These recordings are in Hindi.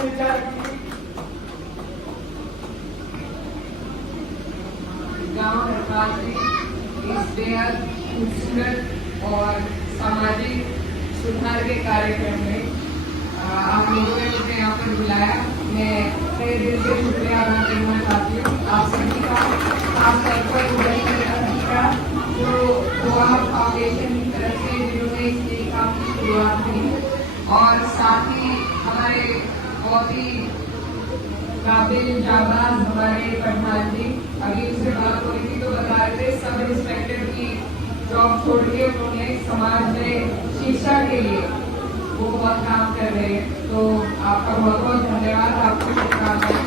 गांव हरपाल में इस बेहद खूबसूरत और सामाजिक सुधार के कार्यक्रम में आप लोगों ने मुझे यहाँ पर बुलाया। मैं तहे दिल से शुक्रिया अदा करना चाहती हूँ आप सभी का, खासतौर पर जो गोवा फाउंडेशन की तरफ से जिन्होंने इस काम की शुरुआत की, और साथ ही हमारे बहुत ही काबिल जाबाज हमारे प्रधान जी, अभी उनसे बात हो रही थी तो बता रहे थे सब इंस्पेक्टर की जॉब छोड़ के उन्होंने समाज में शिक्षा के लिए वो बहुत काम कर रहे हैं। तो आपका बहुत बहुत धन्यवाद, आपको शुभकामनाएं।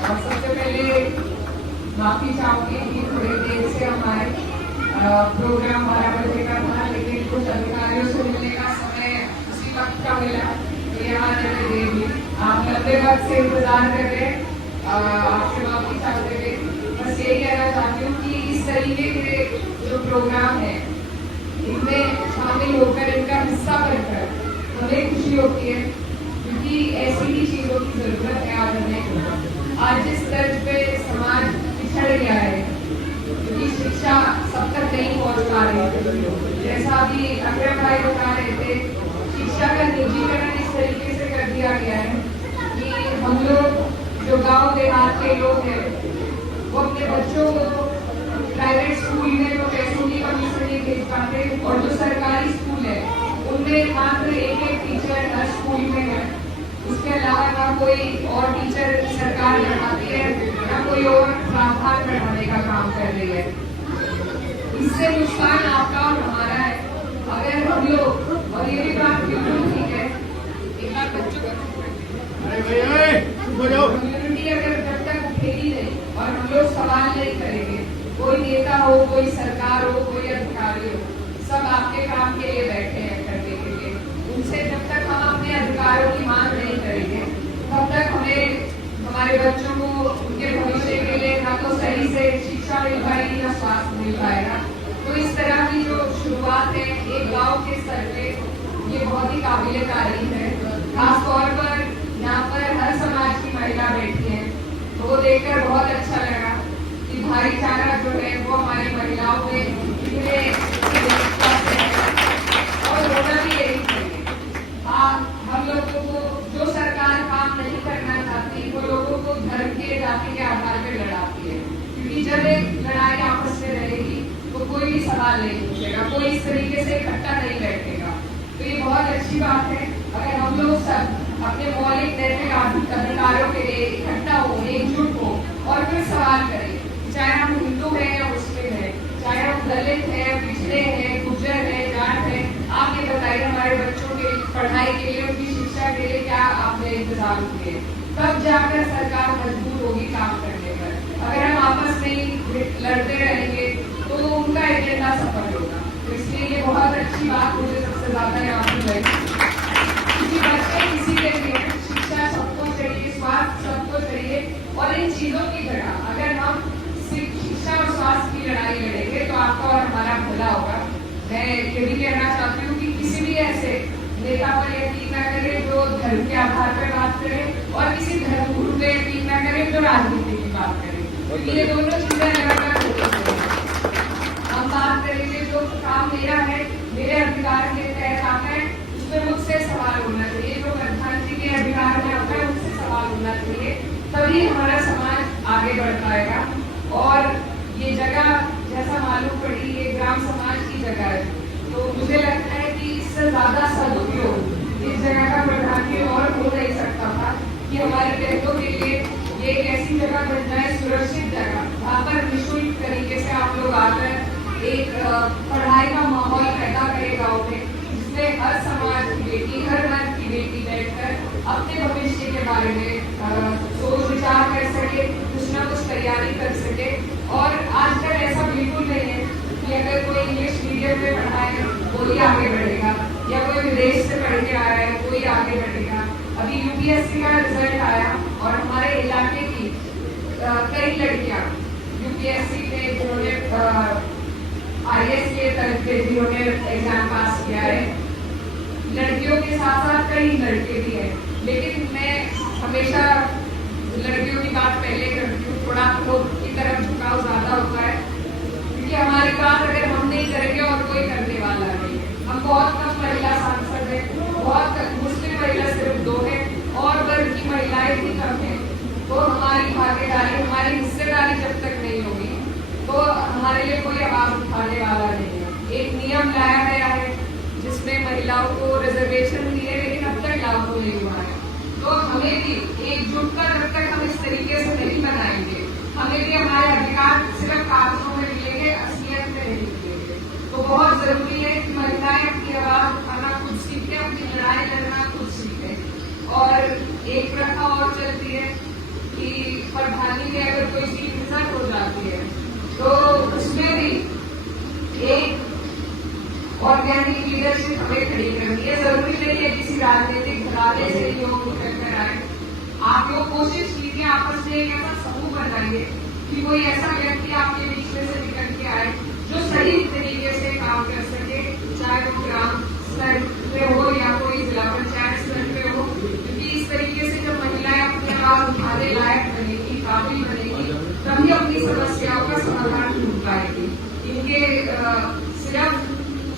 और सबसे पहले माफी चाहूंगी कि थोड़ी देर से हमारे प्रोग्राम 12 बजे का था, लेकिन कुछ अधिकारियों से मिलने का समय उसी वक्त का मिला तो यहाँ आने दे दी। आप लंबे वक्त से इंतजार कर रहे हैं, आपसे माफी चाहते हुए बस यही कहना चाहती हूँ कि इस तरीके के जो प्रोग्राम है इनमें शामिल होकर इनका हिस्सा बनकर हमें खुशी होती है, क्योंकि ऐसी ही चीजों की जरूरत है आज हमें। आज जिस तर्ज पे समाज पिछड़ गया है, क्योंकि शिक्षा सब तक नहीं पहुंच पा रही है, जैसा अभी अग्रम भाई बता रहे थे, शिक्षा का निजीकरण इस तरीके से कर दिया गया है कि हम लोग जो गांव देहात के लोग हैं वो अपने बच्चों को प्राइवेट स्कूल में तो पैसों की कमी से नहीं भेज पाते, और जो सरकारी स्कूल है उनमें मात्र एक टीचर हर स्कूल में है। उसके अलावा ना कोई और टीचर सरकार बढ़ाती है, ना कोई और प्रावधान बढ़ाने का काम कर रही है। इससे नुकसान आपका और हमारा है। अगर हम लोग, और ये भी बात बिल्कुल ठीक है, एक बार बच्चों कम्युनिटी अगर जब तक उठेगी नहीं और हम लोग सवाल नहीं करेंगे, कोई नेता हो, कोई सरकार हो, कोई अधिकारी हो, सब आपके काम के लिए बैठे हैं करने के लिए। उनसे जब तक हम अपने अधिकारों की मांग नहीं करेंगे तब तक हमें हमारे बच्चों को उनके भविष्य के लिए ना तो सही से शिक्षा मिल पाएगी ना स्वास्थ्य मिल पाएगा। तो इस तरह की जो शुरुआत है एक गाँव के स्तर पे, ये बहुत ही काबिले तारीफ है। खासतौर पर यहाँ पर हर समाज की महिला बैठी है, तो वो देखकर बहुत अच्छा लगा कि भाईचारा जो है वो हमारी महिलाओं में इतने और होना भी यही चाहिए। हम लोगों को जो सरकार काम नहीं करना चाहती वो लोगों को धर्म के जाति के आधार पर लड़ाती है, क्योंकि जब एक लड़ाई आपस में रहेगी तो कोई भी सवाल नहीं पूछेगा, कोई इस तरीके से इकट्ठा नहीं बैठेगा। तो ये बहुत अच्छी बात है अगर हम लोग सब अपने मौलिक नैतिक अधिकारों के लिए इकट्ठा हो, एकजुट हो और फिर सवाल करें, चाहे हम हिंदू हैं या मुस्लिम हैं, चाहे हम दलित हैं, पिछड़े हैं, गुर्जर हैं, जाट हैं। आप ये बताइए हमारे बच्चों के पढ़ाई के लिए, उनकी शिक्षा के लिए क्या आपने इंतजाम किए, तब जाकर सरकार मजबूर होगी काम करने पर। अगर हम आपस में लड़ते रहेंगे तो उनका एजेंडा सफल होगा। तो इसलिए ये बहुत अच्छी बात मुझे सबसे ज्यादा यहाँ पर लगी, क्योंकि बच्चे किसी के लिए शिक्षा सबको चाहिए, स्वास्थ्य सबको चाहिए, और इन चीजों की जगह अगर हम सिर्फ शिक्षा और स्वास्थ्य की लड़ाई लड़ेंगे तो आपका और हमारा भला होगा। मैं ये भी कहना चाहती हूँ कि किसी भी ऐसे नेता पर यकीन न करें जो धर्म के आधार पर बात करे, और किसी धर्म गुरु पे यकीन न करें जो राजनीति की बात करे, क्योंकि ये दोनों चीजें लगातार होती हैं। हम बात करेंगे जो काम मेरा है, मेरे अधिकार के तहत आता है, उसमें मुझसे सवाल होना चाहिए, जो प्रधान जी के अधिकार में आता है उससे सवाल होना चाहिए, तभी हमारा समाज आगे बढ़ पाएगा। और ये जगह जैसा मालूम पड़ी ये ग्राम समाज की जगह है, तो मुझे लगता है कि इससे ज्यादा सदुपयोग इस जगह का प्रधान जी और हो नहीं सकता था कि हमारे बहनों के लिए ये एक ऐसी जगह बन जाए, सुरक्षित जगह, वहाँ पर निःशुल्क तरीके से आप लोग आकर एक पढ़ाई का माहौल पैदा करे गाँव में, जिसमें हर समाज की बेटी, हर वर्ग की बेटी बैठकर अपने भविष्य के बारे में सोच विचार कर सके, कुछ ना कुछ तैयारी कर सके। और आजकल ऐसा बिल्कुल नहीं है कि अगर कोई इंग्लिश मीडियम में पढ़ा है वो ही आगे बढ़ेगा, या कोई विदेश से पढ़ के आया है कोई आगे बढ़ेगा। अभी यूपीएससी का रिजल्ट आया और हमारे इलाके की कई लड़कियां यूपीएससी में जिन्होंने IAS के तरफ के जिन्होंने एग्जाम पास किया है, लड़कियों के साथ साथ कई लड़के भी हैं, लेकिन मैं हमेशा लड़कियों की बात पहले करती हूँ। थोड़ा खुद की तरफ झुकाव ज्यादा होता है, क्योंकि हमारी बात अगर हम नहीं करेंगे और कोई करने वाला नहीं है। हम बहुत कम महिला सांसद है, बहुत मुस्लिम महिला सिर्फ 2 है और वर्ग की महिलाएं भी कम है। तो हमारी भागीदारी, हमारी हिस्सेदारी जब तक नहीं होगी तो हमारे लिए कोई आवाज उठाने वाला नहीं है। एक नियम लाया गया है जिसमें महिलाओं को रिजर्वेशन दिए, लेकिन अब तक लागू नहीं हुआ है। तो हमें भी एकजुटता जब तक हम इस तरीके से नहीं बनाएंगे, हमें भी हमारे अधिकार सिर्फ कागजों में मिलेंगे, असलियत में नहीं मिलेंगे। तो बहुत जरूरी है कि महिलाएं अपनी आवाज उठाना खुद सीखें, अपनी लड़ाई लड़ना खुद सीखें। और एक प्रथा और चलती है कि प्रधानी में अगर कोई सीट रिजर्व हो जाती है तो उसमें भी एक ऑर्गेनिक लीडरशिप हमें खड़ी करनी है। जरूरी नहीं है किसी राजनीतिक घराने से लोग निकल कर आए। आप लोग कोशिश कीजिए, आपस में एक ऐसा समूह बनाइए कि कोई ऐसा व्यक्ति आपके बीच में से निकल के आए जो सही तरीके से काम कर सके, चाहे वो ग्राम स्तर पे हो या कोई जिला पंचायत स्तर पे हो। क्योंकि इस तरीके से जब महिलाएं अपनी आवाज उठाने लायक बनेगी, काबिल बनेगी, तभी अपनी समस्याओं का समाधान ढूंढ पाएगी। इनके सिर्फ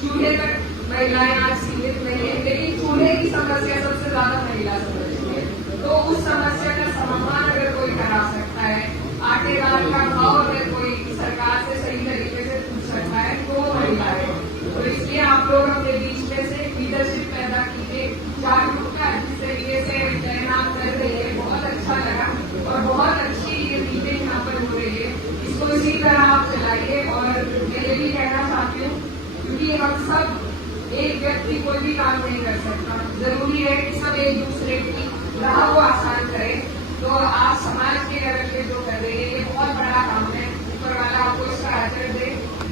चूल्हे तक महिलाएं आज सीमित नहीं है, लेकिन चूल्हे की समस्या सबसे ज्यादा महिला समझती है। तो उस समस्या का समाधान अगर कोई करा सकता है, आटे दाल का भाव अगर कोई सरकार से सही तरीके से पूछ सकता है तो वो महिला है। तो इसलिए आप लोग अपने बीच में से लीडरशिप पैदा कीजिए, जागरूकता जिस तरीके से तैनात कर रही है, बहुत अच्छा लगा और बहुत अच्छी ये मीटिंग यहाँ पर हो रही है। इसको इसी तरह आप चलाइए। और मैं ये भी कहना चाहती हूँ, क्योंकि हम सब एक व्यक्ति कोई भी काम नहीं कर सकता, जरूरी है कि सब एक दूसरे की राह को आसान करें। तो आप समाज के लेवल पे जो कर रहे हैं ये बहुत बड़ा काम है, ऊपर वाला आपको इसका अजर दे।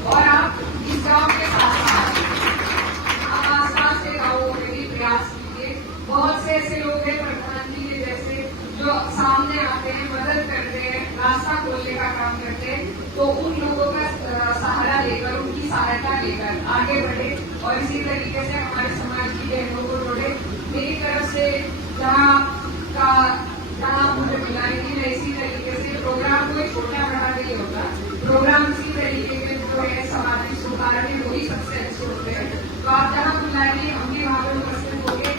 और आप इस गांव के साथ साथ आप आसपास के गाँवों में भी प्रयास कीजिए। बहुत से ऐसे लोग हैं प्रधान जी के जैसे जो सामने आते हैं, मदद करते हैं, रास्ता खोलने का काम करते हैं। तो उन लोगों का सहारा लेकर, उनकी सहायता लेकर आगे बढ़े और इसी तरीके से हमारे समाज की बहनों को जोड़े। मेरी तरफ से जहाँ मुझे मिलाएंगी, मैं इसी तरीके से प्रोग्राम कोई छोटा बड़ा नहीं होता, प्रोग्राम इसी तरीके के जो है सामाजिक सुधार है वही सबसे अच्छे होते हैं। तो आप जहाँ बुलाएंगे हम भी वहाँ पर उपस्थित होंगे।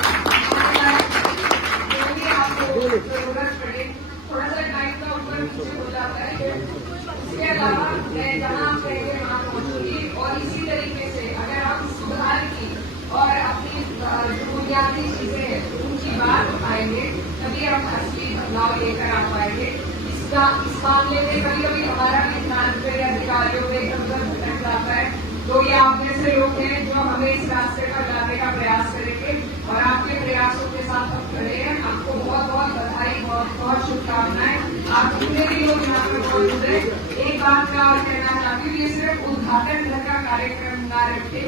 आपको जरूरत पड़े, थोड़ा सा टाइम का ऊपर नीचे हो जाता है। इसके अलावा मैं जहाँ आप कहेंगे वहाँ पहुंचूंगी। और इसी तरीके से अगर हम सुधार की और अपनी जो बुनियादी चीजें हैं उनकी बात उठाएंगे, तभी हम असली बदलाव लेकर आ पाएंगे। इस मामले में कभी कभी हमारा भी ध्यान पे अधिकारियों में इधर भटक जाता है। तो ये आप जैसे लोग हैं जो हमें इस रास्ते पर लाने का प्रयास करेंगे और आपके प्रयासों के साथ हम खड़े हैं। आपको बहुत बहुत बधाई, बहुत बहुत शुभकामनाएं। आप जितने भी लोग यहाँ पर मौजूद हैं, एक बात का और कहना चाहती हूँ, ये सिर्फ उद्घाटन का कार्यक्रम न रखें,